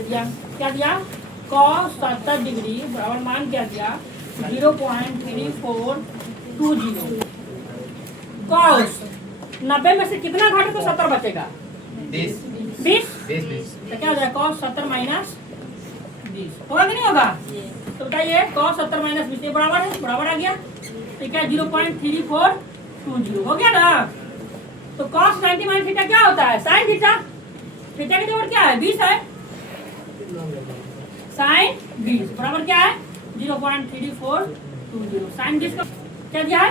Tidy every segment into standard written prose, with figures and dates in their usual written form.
दिया क्या दिया cos 70 डिग्री बराबर मान क्या दिया 0.3420। cos 90 में से कितना घटे तो 70 बचेगा 20 तो क्या हो जाएगा cos 70 माइनस 20 होगा कि नहीं होगा। तो बताइए cos 70 माइनस 20 बराबर है बराबर आ गया तो क्या 0.3420 हो गया ना। तो cos 90 माइनस थीटा क्या होता है sin थीटा। थीटा की जगह क्या है 20 है sin 20 बराबर क्या है 0.3420। sin 20 का क्या दिया है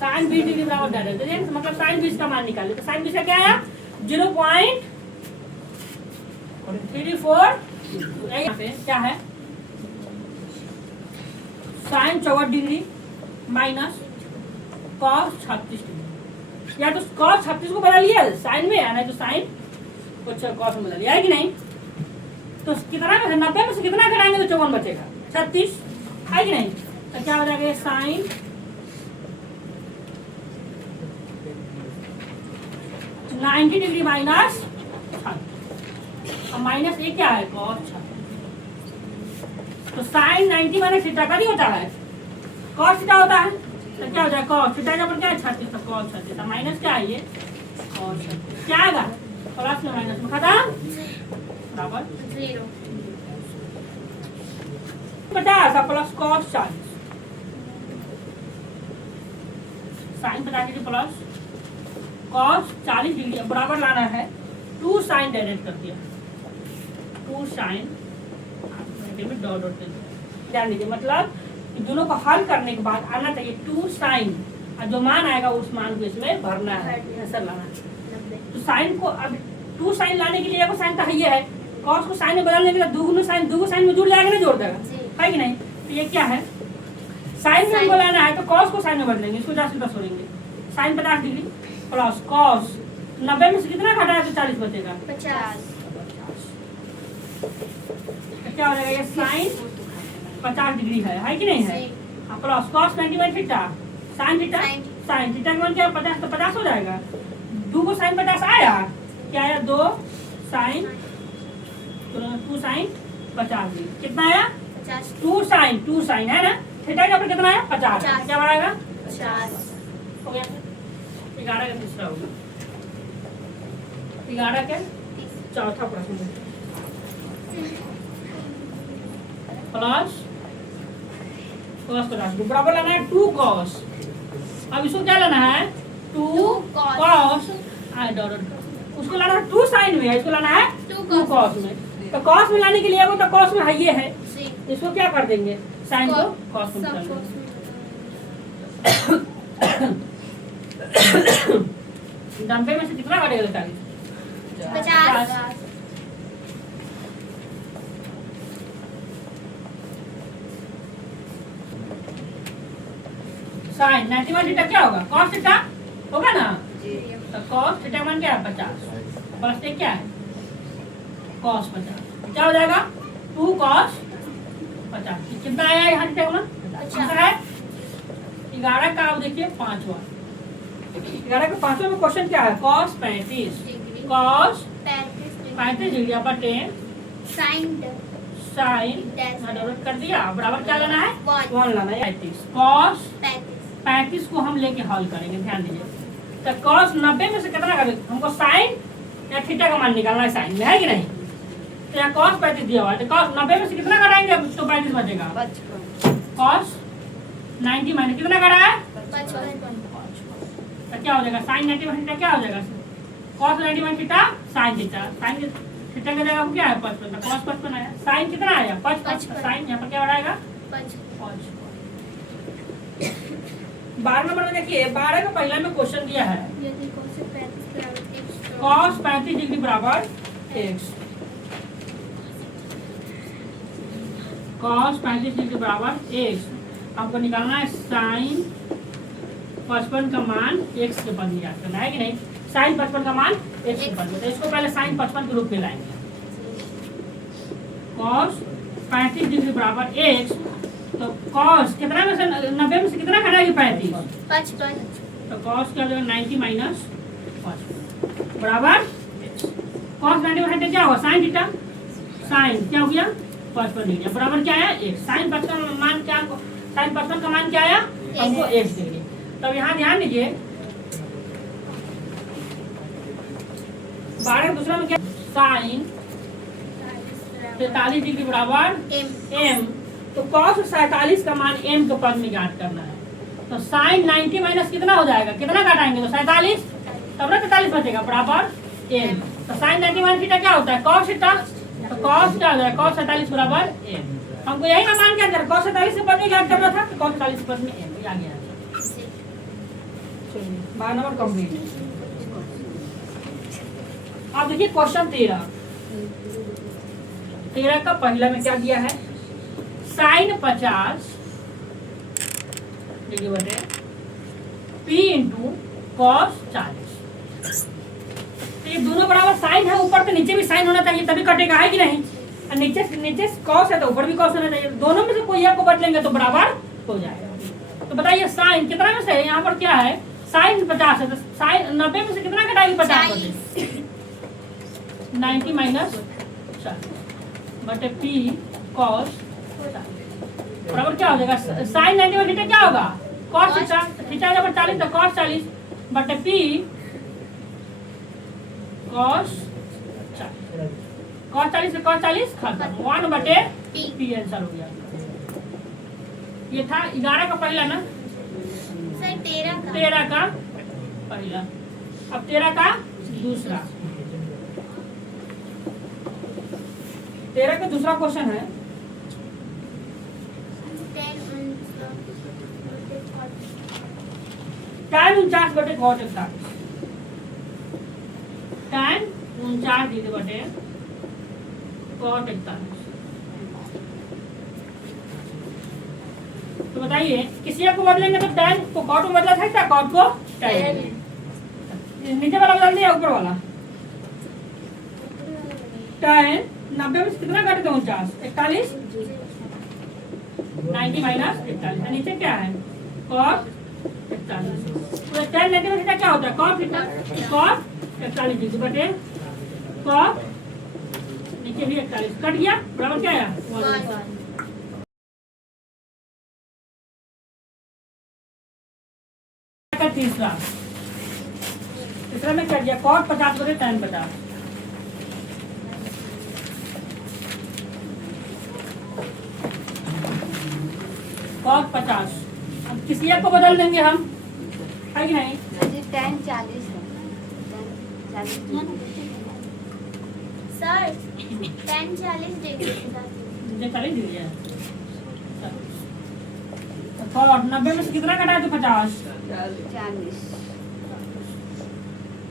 sin 20 डिग्री बराबर दे रहे हैं मतलब sin 20 का मान निकाले तो sin 20 का क्या आया 0.34 यहाँ पे क्या है sin 64 degree minus cos 36 degree या तो cos 36 को बदल लिया साइन में या नहीं तो साइन को cos में बदल लिया है कि नहीं। तो कितना में 90 में से कितना घटाएंगे तो 54 बचेगा 36 है कि नहीं। तो क्या हो जाएगा साइन 90 डिग्री माइनस और माइनस ये क्या है cos 36। तो साइन 90 माइनस थीटा का नहीं होता है cos थीटा होता है तो क्या हो जाएगा cos थीटा का पर क्या है 36 तो cos 36 माइनस क्या है ये cos 36 क्या आएगा प्लस में माइनस में खत्म बराबर 0 50 plus cos 40 sin 50 degree plus cos 40 degree बराबर लाना है 2 sin डायरेक्ट कर दिया 2 sin में डॉट डॉट ध्यान दीजिए मतलब दोनों को हल करने के बाद आना चाहिए 2 sin और जो मान आएगा उस मान को इसमें भरना है आंसर लाना है। तो sin को अब 2 sin लाने के लिए साइन तो ये है cos को sin में बदलने के लिए दुगुना sin में जुड़ जाएगा ना जोड़ देगा है कि नहीं। तो ये क्या है sin में हमको लाना है तो cos को sin में बदलेंगे इसको 10 छोड़ेंगे sin 50 डिग्री प्लस cos 90 में से कितना घटाया तो 40 बचेगा 50 क्या हो जाएगा ये sin 50 डिग्री है कि नहीं है plus cos 90 theta sin theta का मान क्या 50 तो 50 हो जाएगा 2 को sin 50 आया क्या आया 2 sin 50 डिग्री कितना आया 2 sin है ना थीटा का पर कितना आया 50 क्या बढ़ाएगा 50 हो गया 11 का तीसरा होगा 11 के चौथा प्रश्न प्लस cos 50 बराबर लाना है 2 cos। अब इसको क्या लाना है 2 cos उसको लाना है 2 sin में इसको लाना है 2 cos में। तो cos में लाने के लिए वो तो cos में है ये है इसको क्या कर देंगे sin को cos में कर देंगे 90 में से कितना घटेगा 50 sin 91 थीटा क्या होगा cos थीटा होगा ना तो cos थीटा मान क्या है 50 प्लस ये क्या है cos 50 क्या हो जाएगा 2 cos 50 कितना आया यहाँ थीटा का मान 50 है 11 का आप देखिए 5वां 11 का 5वां में क्वेश्चन क्या है cos 35 डिग्री पर 10 sin डाउनलोड कर दिया बराबर क्या लाना है 1 लाना है 35 cos 35 को हम लेके हल करेंगे ध्यान दीजिए। तो cos 90 में से कितना करेंगे हमको sin या थीटा का मान निकालना है sin में है कि नहीं। तो यहाँ cos 35 दिया हुआ है तो cos 90 में से कितना घटाएंगे तो 35 बचेगा cos 90 माइनस कितना करा है 55 तो क्या हो जाएगा sin 90 माइनस क्या हो जाएगा cos 90 minus theta sin theta का जगह क्या है 55 cos 55 आया sin कितना आया 55 sin यहाँ पर क्या बढ़ाएगा 5। 12 नंबर में देखिए 12 का पहला में क्वेश्चन दिया है cos 35 डिग्री बराबर x cos 35 डिग्री बराबर x आपको निकालना है sin 55 का मान x के पद में याद करना है कि नहीं sin 55 का मान x के पद में तो इसको पहले sin 55 के रूप में लाएंगे cos 35 डिग्री बराबर x तो cos कितना में से 90 में से कितना घटाएगी 35 तो cos क्या हो जाएगा 90 माइनस 5 बराबर कॉस 91 थीटा क्या होगा साइन थीटा, साइन क्या हो गया 55 डिग्री बराबर क्या आया x। साइन 55 का मान क्या, साइन 55 का मान क्या आया हमको x डिग्री। तब यहाँ ध्यान दीजिए 12 दूसरा में क्या साइन 43 डिग्री बराबर m। तो कॉस 47 का मान m के पद में ज्ञात करना है। तो साइन 90 माइनस कितना हो जाएगा, कितना घटाएंगे तो 47, तब ना 43 बचेगा बराबर m। तो साइन 90 माइनस थीटा क्या होता है कॉस थीटा, तो कॉस क्या हो जाएगा कॉस 47 बराबर m। हमको यही ना मान क्या कॉस 47 के पद में ज्ञात करना था, कॉस 47 के पद में m आ गया। 12 नंबर कंप्लीट। अब देखिए क्वेश्चन 13 का पहला में क्या दिया है साइन 50 बटे p इंटू कॉस 40। तो ये दोनों बराबर साइन है, ऊपर तो नीचे भी साइन होना चाहिए तभी कटेगा, है कि नहीं। और नीचे कॉस है तो ऊपर भी कॉस होना चाहिए, दोनों में से कोई एक को बदलेंगे तो बराबर हो जाएगा। तो बताइए साइन कितना में से है, यहाँ पर क्या है साइन 50 है तो साइन 90 में से कितना घटाएगी 50 90 माइनस बटे p कॉस बराबर क्या हो जाएगा साइन 90 बटे क्या होगा कॉस थीटा, थीटा बराबर 40 तो कॉस 40 बटे p कॉस 40 से कॉस 40 खत्म 1 बटे p आंसर हो गया। ये था 11 का पहला ना, 13 का पहला। अब 13 का दूसरा, 13 का दूसरा क्वेश्चन है tan 49 बटे cot 41, tan 49 डिग्री बटे cot 41। तो बताइए किसी एक को बदलेंगे तो tan को cot में बदला था, cot को tan। नीचे वाला बदल दिया ऊपर वाला, tan 90 में कितना काटे थे 49 41 90 माइनस 41 नीचे क्या है cot 41। तो tan 90 में क्या होता है cot थीटा, cot 41 डिग्री बटे cot नीचे भी 41 कट गया बराबर क्या आया 1। तीसरा में क्या दिया cot 50 बटे tan 50। cot 50 अब किसी एक को बदल देंगे हम, है कि नहीं। tan 40 sir tan 40 degree 40 degree है। cot 90 में से कितना घटाए तो 50 40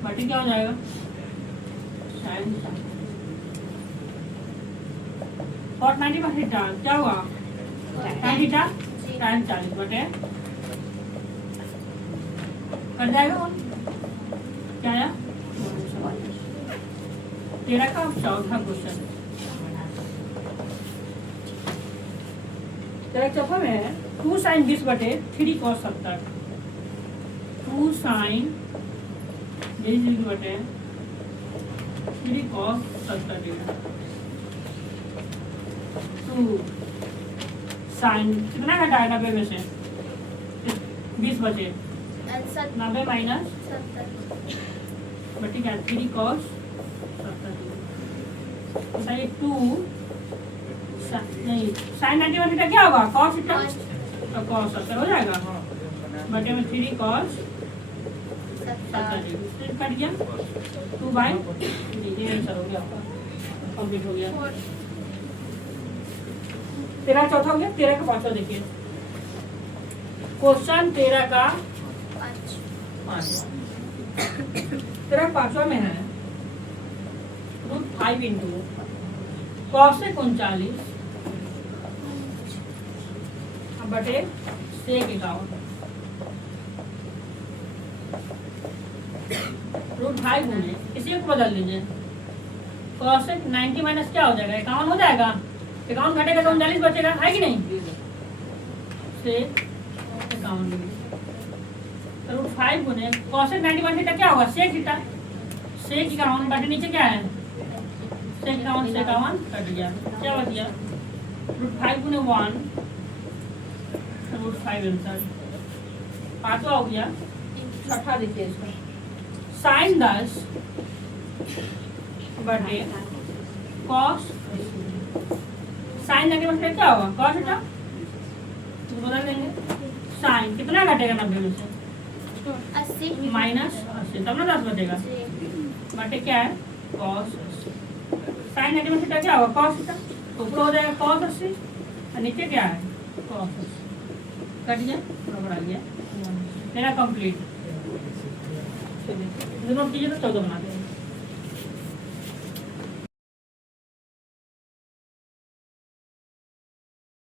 बटी क्या हो जाएगा cot 90 में थीटा क्या हुआ tan थीटा tan 40 बटे कर जाएगा क्या आया 13 का चौथा क्वेश्चन। 13 चौथा में है 2 sin 20 बटे 3 cos 70। 2 sin 20 डिग्री बटे 3 cos 70 डिग्री। 2 sin कितना घटाया 90 में से 20 बचे 90 माइनस 70 बटे क्या 3 cos 70 डिग्री। 2 नहीं sin 90 में थीटा क्या होगा cos थीटा, तो cos 70 हो जाएगा बटे में 3 cos 70 डिग्री कट गया 2/3 आंसर हो गया आपका कंप्लीट हो गया। 13 चौथा हो गया। 13 का पांचवा देखिए क्वेश्चन 13 का पांचवा। 13 पांचवा में है √5 इंटू cosec 39 बटे sec 51। √5 गुने इसी को बदल लीजिए cosec 90 माइनस क्या हो जाएगा 51 हो जाएगा, 51 घटेगा तो 39 बचेगा, है कि नहीं। sec 51 √5 गुने cosec 90 माइनस थीटा क्या होगा sec थीटा, sec 51 बटे नीचे क्या है सेकावन कट गया, क्या बच गया √5 गुने 1 √5 आंसर। पांचवा हो गया, छठा देखिए इसका साइन 10 बटे कॉस। साइन लगेगा मतलब क्या होगा कॉस हटा तो बदल देंगे। साइन कितना घटेगा 90 में से 80 -80 तब ना 10 बचेगा बटे क्या है कॉस 80। साइन 90 में से क्या होगा कॉस हटा तो ऊपर हो जाएगा कॉस 80 और नीचे क्या है कॉस 80 कट गया बराबर आ गया मेरा कंप्लीट। चलिए कीजिए तो 14 बना